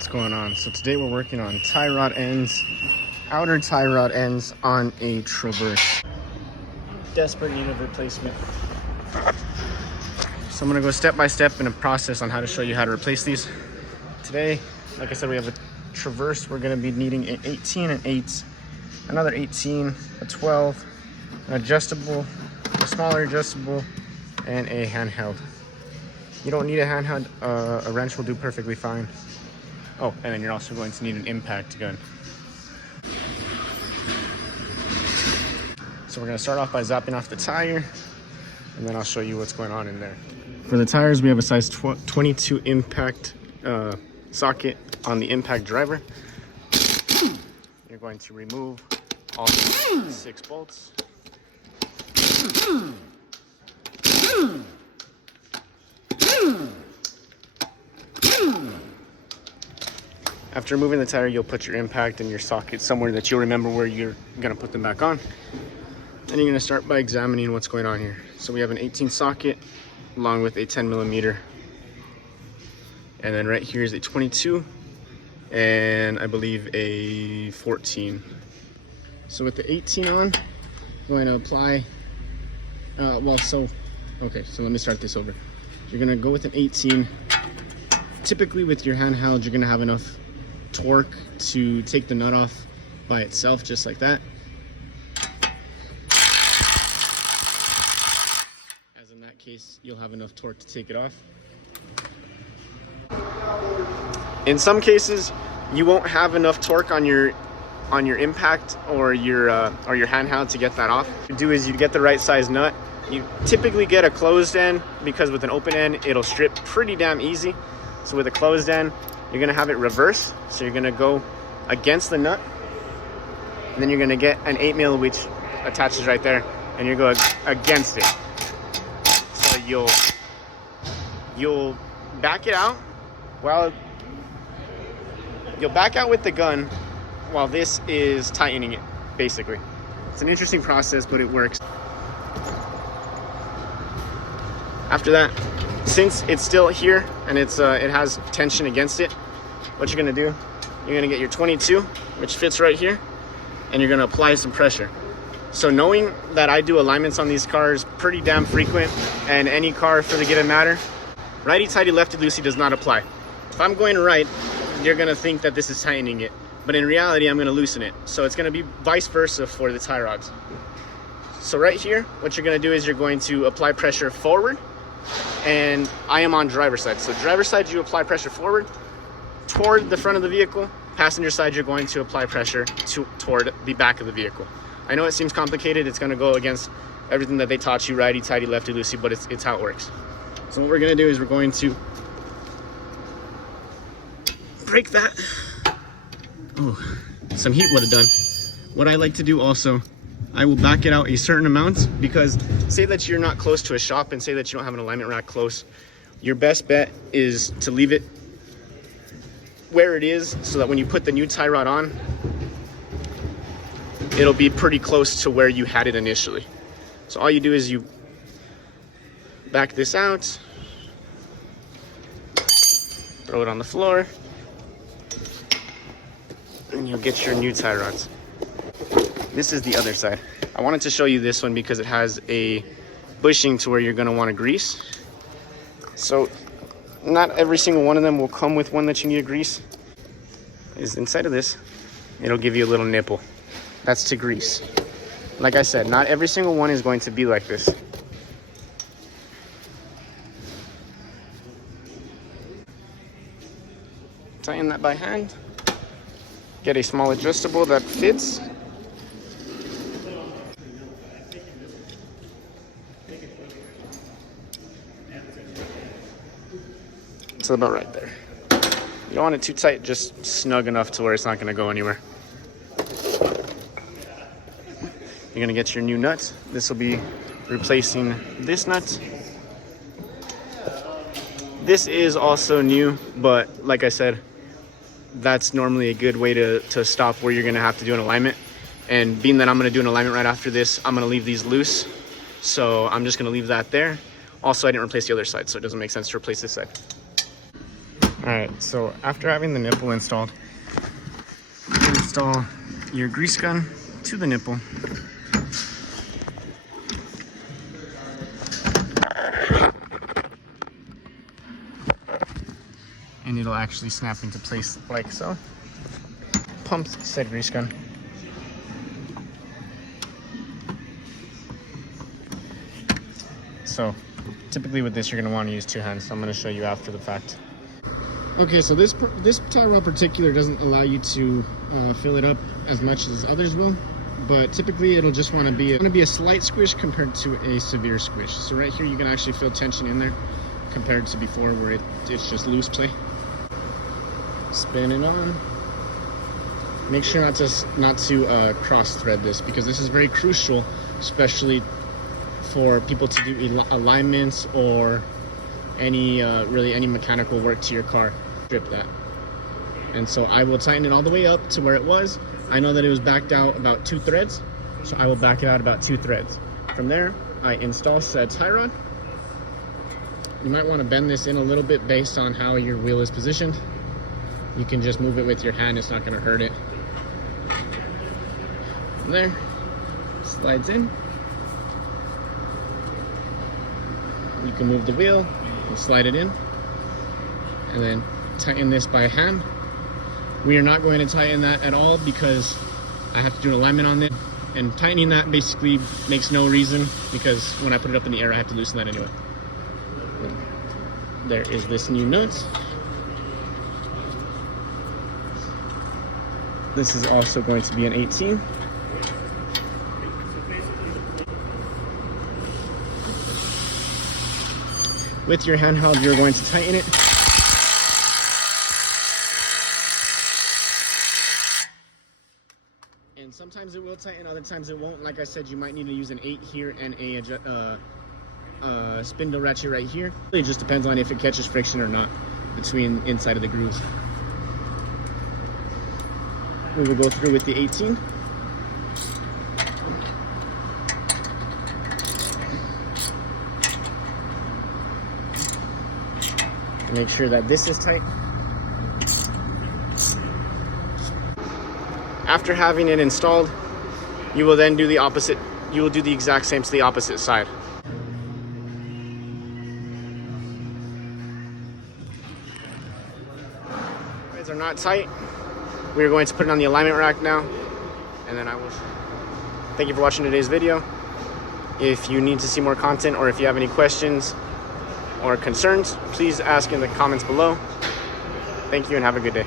What's going on? So today we're working on tie rod ends, outer tie rod ends on a Traverse. Desperate need of replacement. So I'm gonna go step by step in a process on how to show you how to replace these. Today, like I said, we have a Traverse. We're gonna be needing an 18 and 8, another 18, a 12, an adjustable, a smaller adjustable, and a handheld. You don't need a handheld, a wrench will do perfectly fine. Oh, and then you're also going to need an impact gun. So we're gonna start off by zapping off the tire, and then I'll show you what's going on in there. For the tires, we have a size 22 impact socket on the impact driver. You're going to remove all 6 bolts. After removing the tire, you'll put your impact and your socket somewhere that you'll remember where you're gonna put them back on. And you're gonna start by examining what's going on here. So we have an 18 socket along with a 10mm. And then right here is a 22 and I believe a 14. So with the 18 on, I'm going to apply, so let me start this over. You're gonna go with an 18. Typically with your handheld, you're gonna have enough torque to take the nut off by itself, just like that. As in that case, you'll have enough torque to take it off. In some cases, you won't have enough torque on your impact or your handheld to get that off. What you do is you get the right size nut. You typically get a closed end because with an open end, it'll strip pretty damn easy. So with a closed end, you're gonna have it reverse. So you're gonna go against the nut, and then you're gonna get an 8mm which attaches right there, and you go against it. So you'll back it out you'll back out with the gun while this is tightening it, basically. It's an interesting process, but it works. After that, since it's still here and it has tension against it, what you're gonna do, you're gonna get your 22, which fits right here, and you're gonna apply some pressure. So knowing that I do alignments on these cars pretty damn frequent, and any car for the given matter, righty-tighty, lefty-loosey does not apply. If I'm going right, you're gonna think that this is tightening it, but in reality, I'm gonna loosen it. So it's gonna be vice versa for the tie rods. So right here, what you're gonna do is you're going to apply pressure forward, and I am on driver's side. So driver's side, you apply pressure forward toward the front of the vehicle. Passenger side, you're going to apply pressure toward the back of the vehicle. I know it seems complicated. It's going to go against everything that they taught you, righty, tighty, lefty, loosey, but it's how it works. So what we're going to do is we're going to break that. Oh, some heat would have done. What I like to do also, I will back it out a certain amount, because say that you're not close to a shop and say that you don't have an alignment rack close, your best bet is to leave it where it is so that when you put the new tie rod on, it'll be pretty close to where you had it initially. So all you do is you back this out, throw it on the floor, and you'll get your new tie rods. This is the other side. I wanted to show you this one because it has a bushing to where you're gonna wanna grease. So not every single one of them will come with one that you need to grease. Is inside of this, it'll give you a little nipple. That's to grease. Like I said, not every single one is going to be like this. Tighten that by hand. Get a small adjustable that fits. It's about right there. You don't want it too tight, just snug enough to where it's not going to go anywhere. You're going to get your new nut. This will be replacing this nut. This is also new, but like I said, that's normally a good way to stop where you're going to have to do an alignment. And being that I'm going to do an alignment right after this, I'm going to leave these loose. So I'm just going to leave that there. Also, I didn't replace the other side, so it doesn't make sense to replace this side. All Alright, so after having the nipple installed, you install your grease gun to the nipple. And it'll actually snap into place like so. Pumps said grease gun. So typically with this, you're going to want to use 2 hands. So I'm going to show you after the fact. Okay, so this tie rod particular doesn't allow you to fill it up as much as others will, but typically it'll just want to be a slight squish compared to a severe squish. So right here you can actually feel tension in there compared to before where it's just loose play. Spin it on. Make sure not to cross thread this, because this is very crucial, especially for people to do alignments or any really any mechanical work to your car. Strip that. And so I will tighten it all the way up to where it was. I know that it was backed out about 2 threads, so I will back it out about 2 threads. From there, I install said tie rod. You might want to bend this in a little bit based on how your wheel is positioned. You can just move it with your hand, it's not going to hurt it. From there, slides in. You can move the wheel and slide it in, and then tighten this by hand. We are not going to tighten that at all because I have to do an alignment on it, and tightening that basically makes no reason, because when I put it up in the air I have to loosen that anyway. There is this new nut. This is also going to be an 18. With your handheld, you're going to tighten it. And sometimes it will tighten, other times it won't. Like I said, you might need to use an 8 here and a spindle ratchet right here. It just depends on if it catches friction or not between inside of the grooves. We will go through with the 18. Make sure that this is tight. After having it installed, you will then do the opposite. You will do the exact same to the opposite side. Threads are not tight. We are going to put it on the alignment rack now, and then I will. Thank you for watching today's video. If you need to see more content, or if you have any questions or concerns, please ask in the comments below. Thank you and have a good day.